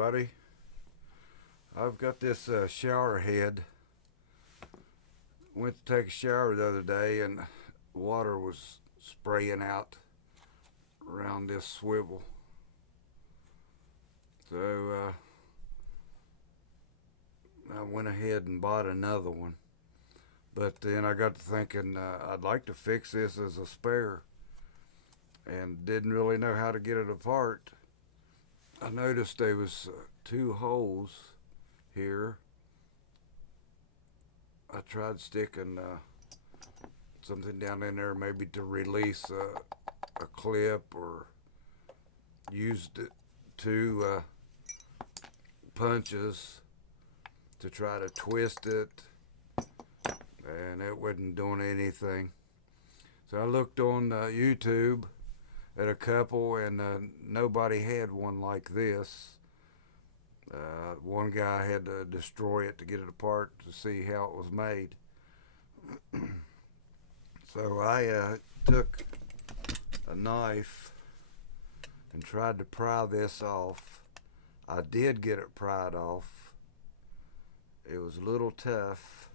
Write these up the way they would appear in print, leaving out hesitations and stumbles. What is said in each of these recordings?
everybody. I've got this shower head. Went to take a shower the other day and water was spraying out around this swivel. So I went ahead and bought another one. But then I got to thinking I'd like to fix this as a spare and didn't really know how to get it apart. I noticed there was two holes here. I tried sticking something down in there maybe to release a clip, or used it two punches to try to twist it, and it wasn't doing anything. So I looked on YouTube at a couple, and nobody had one like this. One guy had to destroy it to get it apart to see how it was made. So I took a knife and tried to pry this off. I did get it pried off. It was a little tough.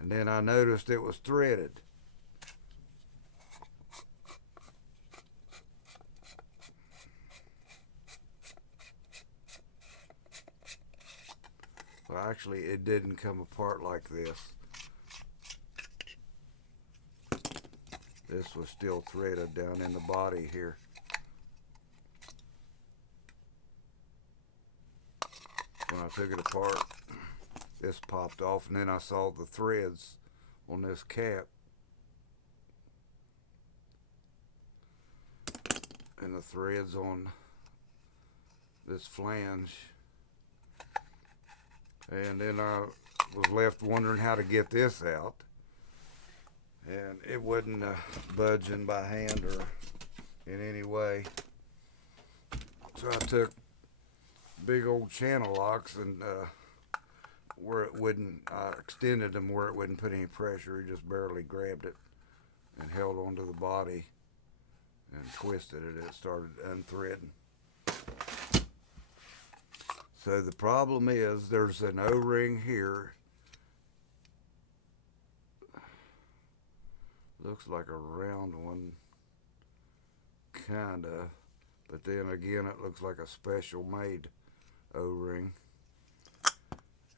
And then I noticed it was threaded. Well, actually, it didn't come apart like this. This was still threaded down in the body here. When I took it apart, this popped off, and then I saw the threads on this cap. And the threads on this flange. And then I was left wondering how to get this out. And it wasn't budging by hand or in any way. So I took big old channel locks and where it wouldn't, I extended them where it wouldn't put any pressure. He just barely grabbed it and held onto the body and twisted it. It started unthreading. So the problem is there's an O-ring here. Looks like a round one, kinda, but then again it looks like a special made O-ring.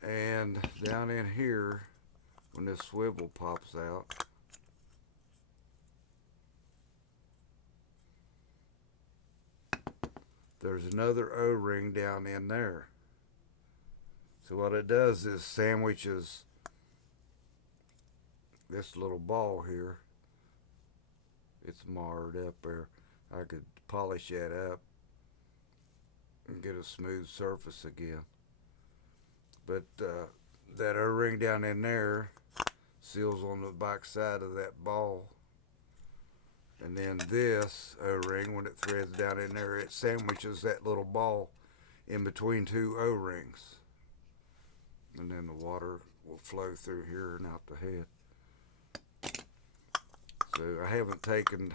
And down in here, when this swivel pops out, there's another O-ring down in there. So what it does is sandwiches this little ball here. It's marred up there. I could polish that up and get a smooth surface again. But that O-ring down in there seals on the back side of that ball. And then this O-ring, when it threads down in there, it sandwiches that little ball in between two O-rings. And then the water will flow through here and out the head. So I haven't taken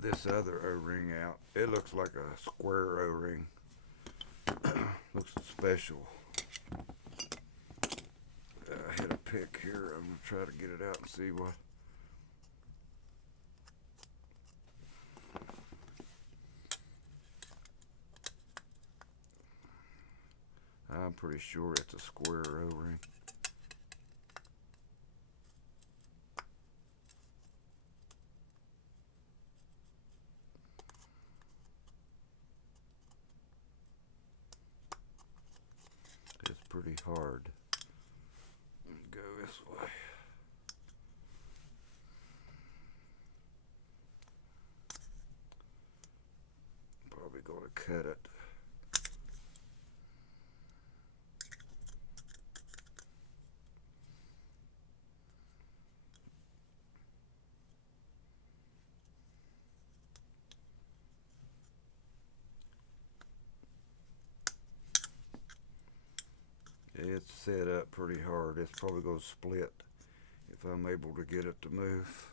this other O-ring out. It looks like a square O-ring. Looks special. I had a pick here. I'm going to try to get it out and see what. I'm pretty sure it's a square O-ring. It's pretty hard. Go this way. Probably gonna cut it. It's set up pretty hard. It's probably going to split if I'm able to get it to move.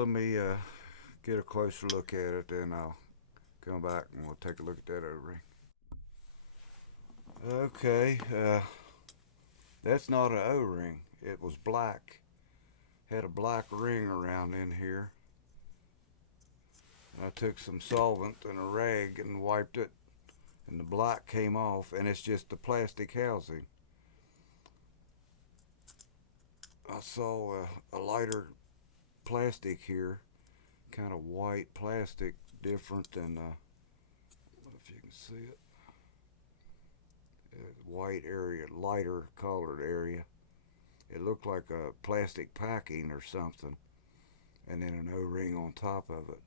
let me get a closer look at it, then I'll come back and we'll take a look at that O-ring. Okay, that's not an O-ring. It was black. Had a black ring around in here. I took some solvent and a rag and wiped it, and the black came off, and it's just the plastic housing. I saw a lighter plastic here, kind of white plastic, different than, I don't know if you can see it, white area, lighter colored area. It looked like a plastic packing or something, and then an O-ring on top of it.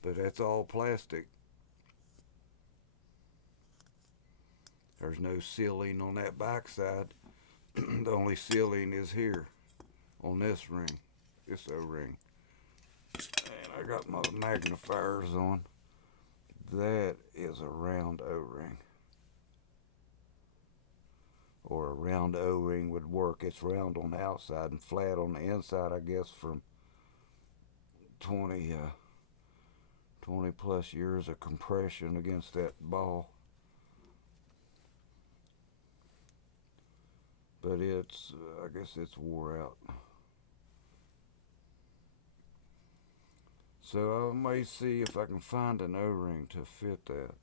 But that's all plastic. There's no sealing on that backside. The only sealing is here on this ring, this O-ring. And I got my magnifiers on. That is a round O-ring. Or a round O-ring would work. It's round on the outside and flat on the inside, I guess, from 20 plus years of compression against that ball. But it's, I guess it's wore out. So I may see if I can find an O-ring to fit that.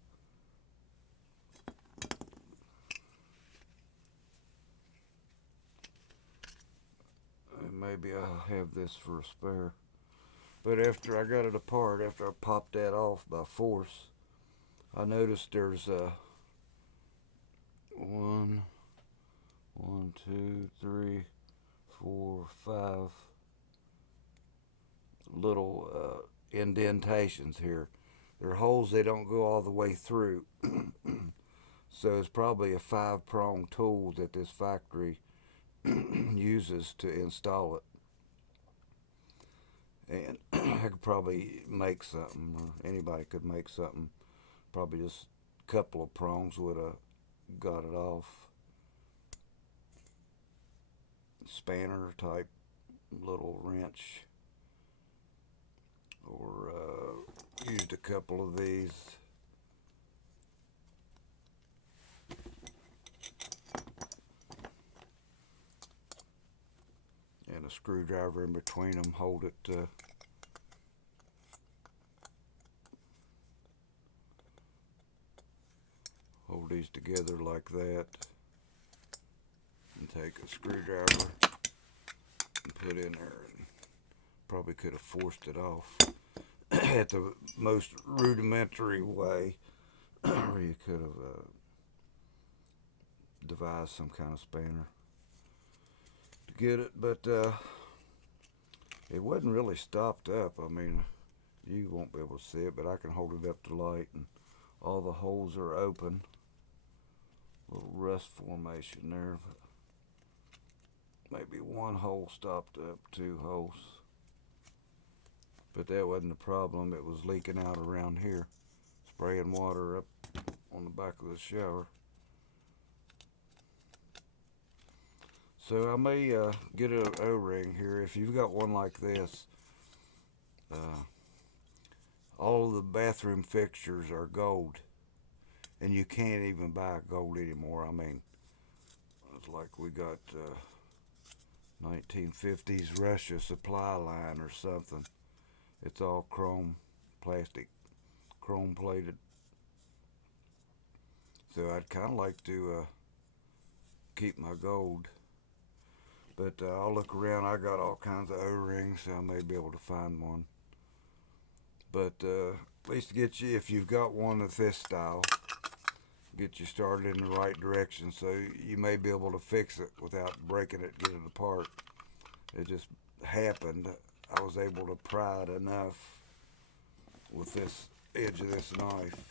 And maybe I'll have this for a spare. But after I got it apart, after I popped that off by force, I noticed there's one, two, three, four, five little indentations here. They're holes they don't go all the way through. So it's probably a 5-prong tool that this factory uses to install it. And I could probably make something, or anybody could make something. Probably just a couple of prongs would have got it off. Spanner type little wrench. Or used a couple of these. And a screwdriver in between them, hold it hold these together like that, and take a screwdriver and put in there, and probably could have forced it off at the most rudimentary way, or you could have devised some kind of spanner to get it, but it wasn't really stopped up. I mean, you won't be able to see it, but I can hold it up to light, and all the holes are open. Little rust formation there, but maybe one hole stopped up, 2 holes. But that wasn't the problem. It was leaking out around here, spraying water up on the back of the shower. So I may get an O-ring here. If you've got one like this, all of the bathroom fixtures are gold, and you can't even buy gold anymore. I mean, it's like we got 1950s Russia supply line or something. It's all chrome, plastic, chrome plated. So I'd kind of like to keep my gold. But I'll look around. I got all kinds of O-rings, so I may be able to find one. But at least to get you, if you've got one of this style, get you started in the right direction, so you may be able to fix it without breaking it, get it apart. It just happened. I was able to pry it enough with this edge of this knife.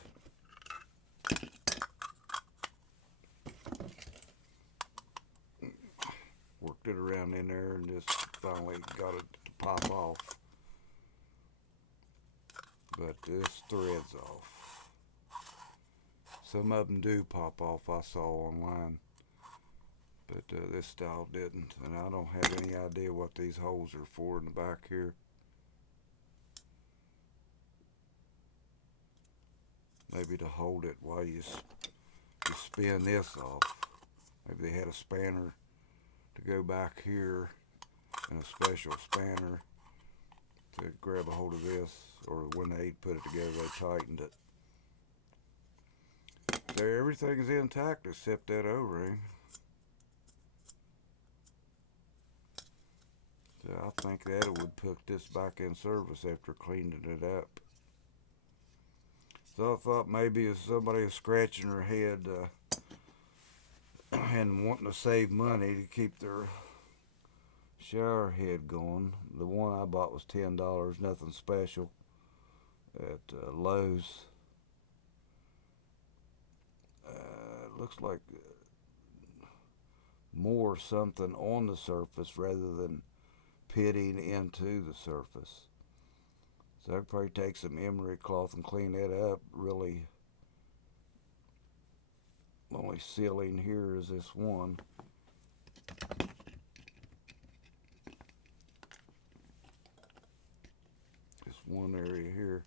Worked it around in there and just finally got it to pop off. But this thread's off. Some of them do pop off, I saw online. But this style didn't. And I don't have any idea what these holes are for in the back here. maybe to hold it while you spin this off. Maybe they had a spanner to go back here and a special spanner to grab a hold of this, or when they put it together they tightened it. So everything's intact except that O-ring. So I think that would put this back in service after cleaning it up. So I thought maybe if somebody is scratching their head and wanting to save money to keep their shower head going, the one I bought was $10, nothing special, at Lowe's. It looks like more something on the surface rather than pitting into the surface. So I could probably take some emery cloth and clean that up. Really, only sealing here is this one. This one area here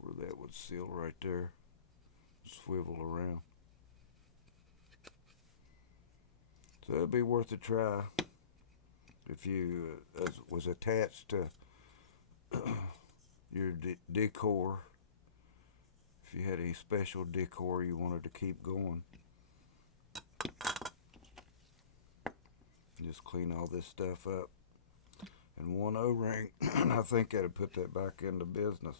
where that would seal right there. Swivel around. So it'd be worth a try if you was attached to your decor. If you had any special decor you wanted to keep going, just clean all this stuff up. And one O-ring, I think I'd put that back into business.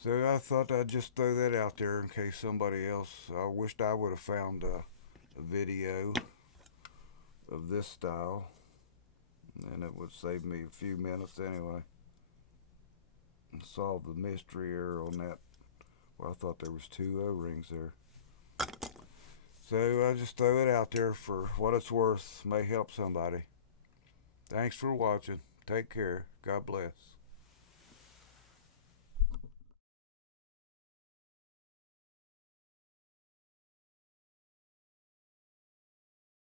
So I thought I'd just throw that out there in case somebody else. I wished I would have found a video of this style, and it would save me a few minutes anyway and solve the mystery error on that. Well, I thought there was two O-rings there. So I just throw it out there for what it's worth. May help somebody. Thanks for watching. Take care. God bless.